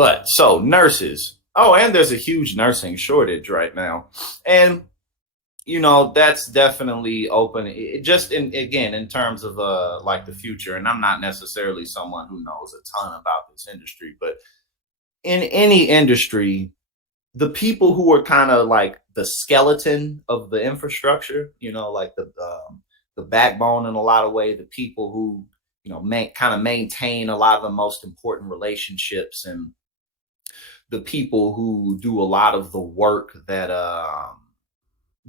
But so nurses. Oh, and there's a huge nursing shortage right now. And that's definitely open just in again in terms of like the future. And I'm not necessarily someone who knows a ton about this industry, but in any industry, the people who are kind of like the skeleton of the infrastructure, like the backbone in a lot of ways, the people who kind of maintain a lot of the most important relationships, and the people who do a lot of the work that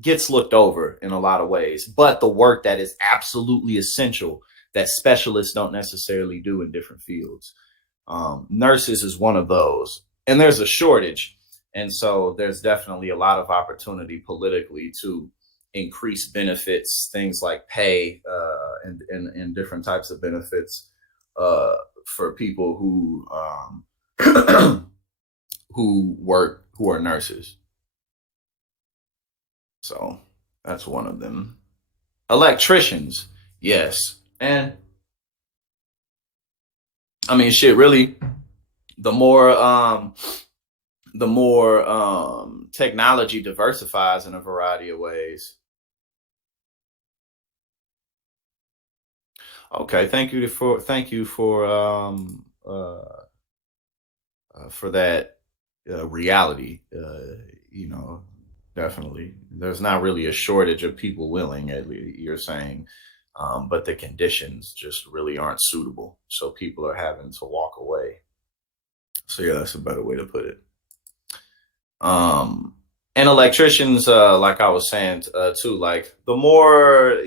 gets looked over in a lot of ways, but the work that is absolutely essential that specialists don't necessarily do in different fields. Nurses is one of those, and there's a shortage. And so there's definitely a lot of opportunity politically to increase benefits, things like pay, and different types of benefits for people who are nurses. So that's one of them. Electricians, yes. And I mean, shit, really, the more technology diversifies in a variety of ways. Okay, thank you for that reality. Definitely, there's not really a shortage of people willing. You're saying, but the conditions just really aren't suitable, so people are having to walk away. So yeah, that's a better way to put it. And electricians, like I was saying too, like the more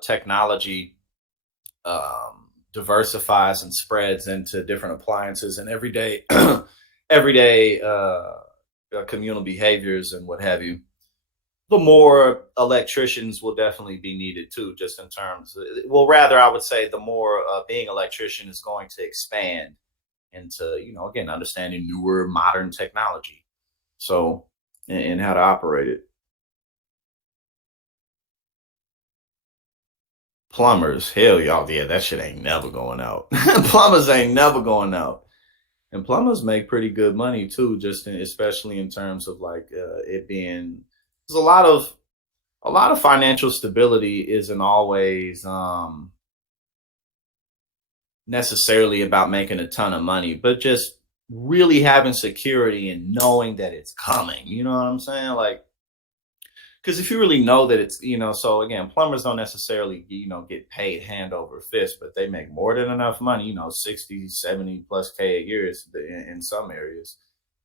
technology diversifies and spreads into different appliances and everyday everyday communal behaviors and what have you, the more electricians will definitely be needed too. Just in terms, well, rather I would say the more being electrician is going to expand into again understanding newer modern technology. So and how to operate it. Plumbers, hell y'all, yeah, that shit ain't never going out. Plumbers ain't never going out. And plumbers make pretty good money too, especially in terms of like it being. There's a lot of financial stability isn't always necessarily about making a ton of money, but just really having security and knowing that it's coming. You know what I'm saying? Like, because if you really know that it's, so again, plumbers don't necessarily, get paid hand over fist, but they make more than enough money, 60, 70 plus K a year in some areas,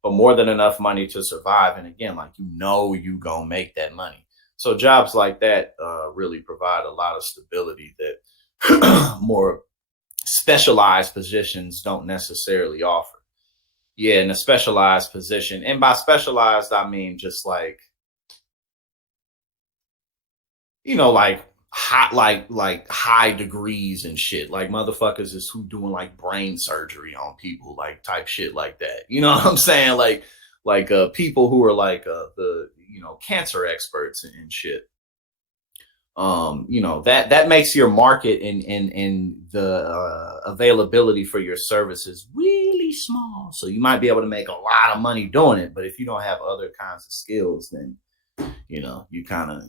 but more than enough money to survive. And again, like, you gonna make that money. So jobs like that really provide a lot of stability that more specialized positions don't necessarily offer. Yeah, in a specialized position. And by specialized, I mean just like, like hot, like high degrees and shit. Like motherfuckers is who doing like brain surgery on people, like type shit like that. You know what I'm saying? Like people who are like the cancer experts and shit. That makes your market and the availability for your services really small. So you might be able to make a lot of money doing it, but if you don't have other kinds of skills, then you kind of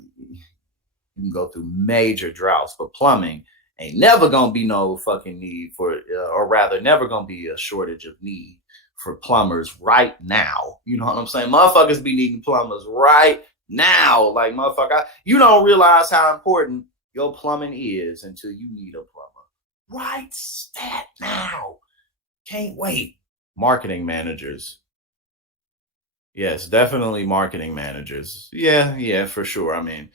you can go through major droughts. But plumbing ain't never gonna be no fucking need for, or rather, never gonna be a shortage of need for plumbers right now. You know what I'm saying? Motherfuckers be needing plumbers right now. Like, motherfucker, you don't realize how important your plumbing is until you need a plumber. Right, stat now. Can't wait. Marketing managers. Yes, definitely marketing managers. Yeah, for sure. I mean,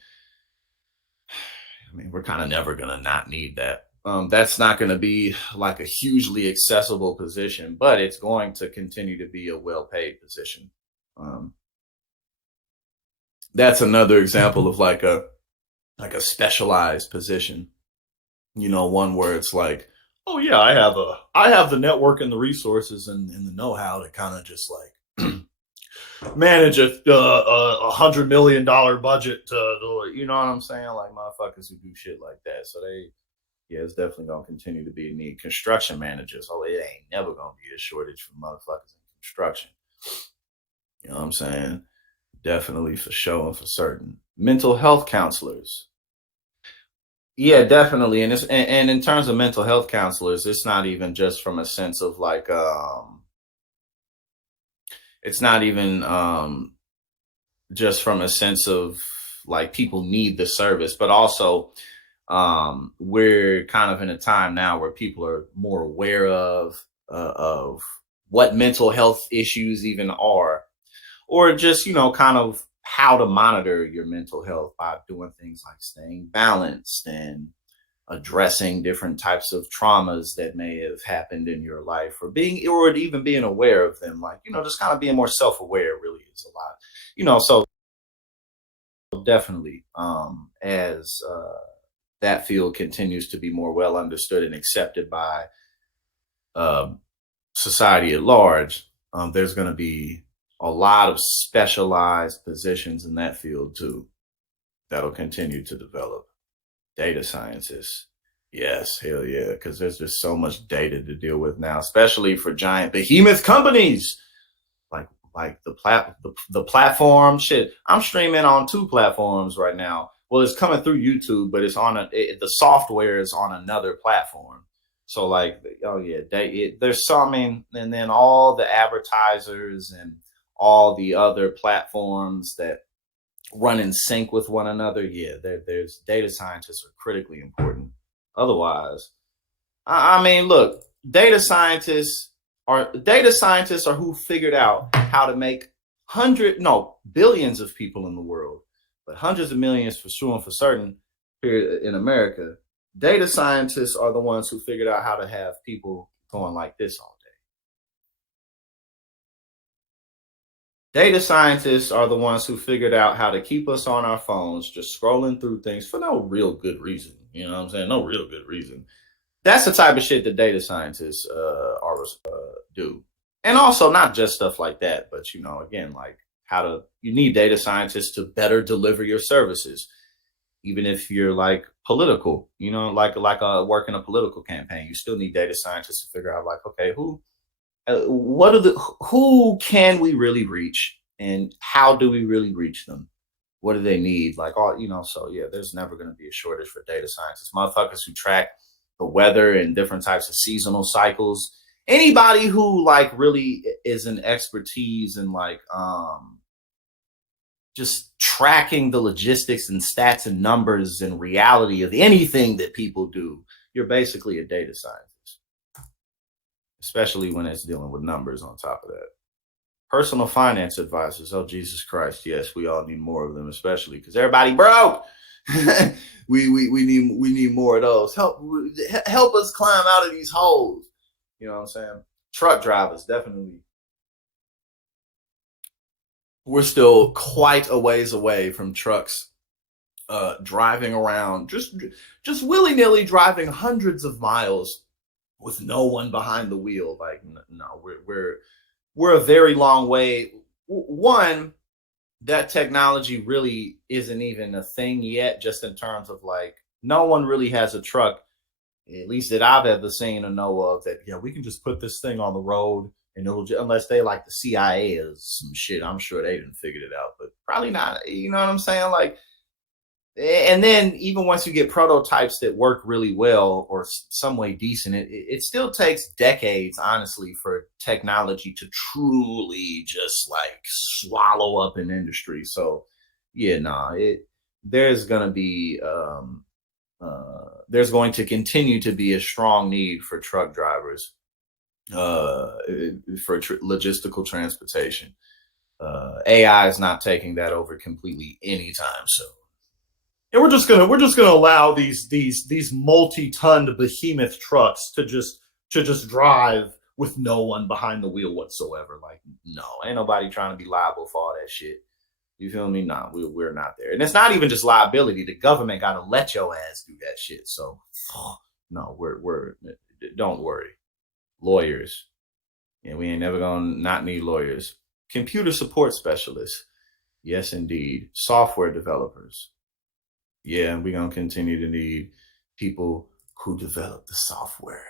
we're kind of never gonna not need that. That's not going to be like a hugely accessible position, but it's going to continue to be a well-paid position. Um, that's another example of like a specialized position. One where it's like, oh yeah, I have the network and the resources and the know-how to kind of just like manage $100 million budget to, you know what I'm saying? Like motherfuckers who do shit like that. So yeah, it's definitely gonna continue to be a need. Construction managers, oh, it ain't never gonna be a shortage for motherfuckers in construction. You know what I'm saying? Definitely for sure and for certain. Mental health counselors. Yeah, definitely. And in terms of mental health counselors, it's not even just from a sense of like it's not even just from a sense of like people need the service, but also we're kind of in a time now where people are more aware of what mental health issues even are, or just kind of how to monitor your mental health by doing things like staying balanced and addressing different types of traumas that may have happened in your life, or even being aware of them, like just kind of being more self-aware really is a lot. So definitely, as that field continues to be more well understood and accepted by uh, society at large, there's going to be a lot of specialized positions in that field too that'll continue to develop. Data scientists, yes, hell yeah, because there's just so much data to deal with now, especially for giant behemoth companies like the platform. Shit, I'm streaming on two platforms right now. Well, it's coming through YouTube, but it's on the software is on another platform. So like, oh yeah, there's something, and then all the advertisers and all the other platforms that run in sync with one another. Yeah, there's data scientists are critically important. Otherwise, I mean, look, data scientists are who figured out how to make billions of people in the world, but hundreds of millions for sure and for certain here in America. Data scientists are the ones who figured out how to have people going like this all day. Data scientists are the ones who figured out how to keep us on our phones, just scrolling through things for no real good reason. You know what I'm saying? No real good reason. That's the type of shit that data scientists do. And also not just stuff like that, but again, like you need data scientists to better deliver your services. Even if you're like political, like work in a political campaign, you still need data scientists to figure out like, okay, who can we really reach and how do we really reach them? What do they need? Like so yeah, there's never going to be a shortage for data scientists. Motherfuckers who track the weather and different types of seasonal cycles. Anybody who like really is an expertise in like just tracking the logistics and stats and numbers and reality of anything that people do, you're basically a data scientist, especially when it's dealing with numbers on top of that. Personal finance advisors. Oh, Jesus Christ. Yes, we all need more of them, especially because everybody broke. we need more of those. Help us climb out of these holes. You know what I'm saying? Truck drivers, definitely. We're still quite a ways away from trucks driving around, just willy-nilly driving hundreds of miles with no one behind the wheel. Like, no, we're a very long way. One, that technology really isn't even a thing yet, just in terms of like, no one really has a truck, at least that I've ever seen or know of, that we can just put this thing on the road and unless they like the CIA or some shit. I'm sure they didn't figure it out, but probably not. You know what I'm saying? Like, and then even once you get prototypes that work really well or some way decent, it still takes decades, honestly, for technology to truly just like swallow up an industry. So yeah, there's going to be there's going to continue to be a strong need for truck drivers for logistical transportation. AI is not taking that over completely anytime soon. And we're just gonna allow these multi-ton behemoth trucks to just drive with no one behind the wheel whatsoever. Like, no, ain't nobody trying to be liable for all that shit. You feel me? Nah, we're not there. And it's not even just liability. The government got to let your ass do that shit. So, no, we're don't worry. Lawyers. Yeah, we ain't never gonna not need lawyers. Computer support specialists. Yes, indeed. Software developers. Yeah, we're gonna continue to need people who develop the software.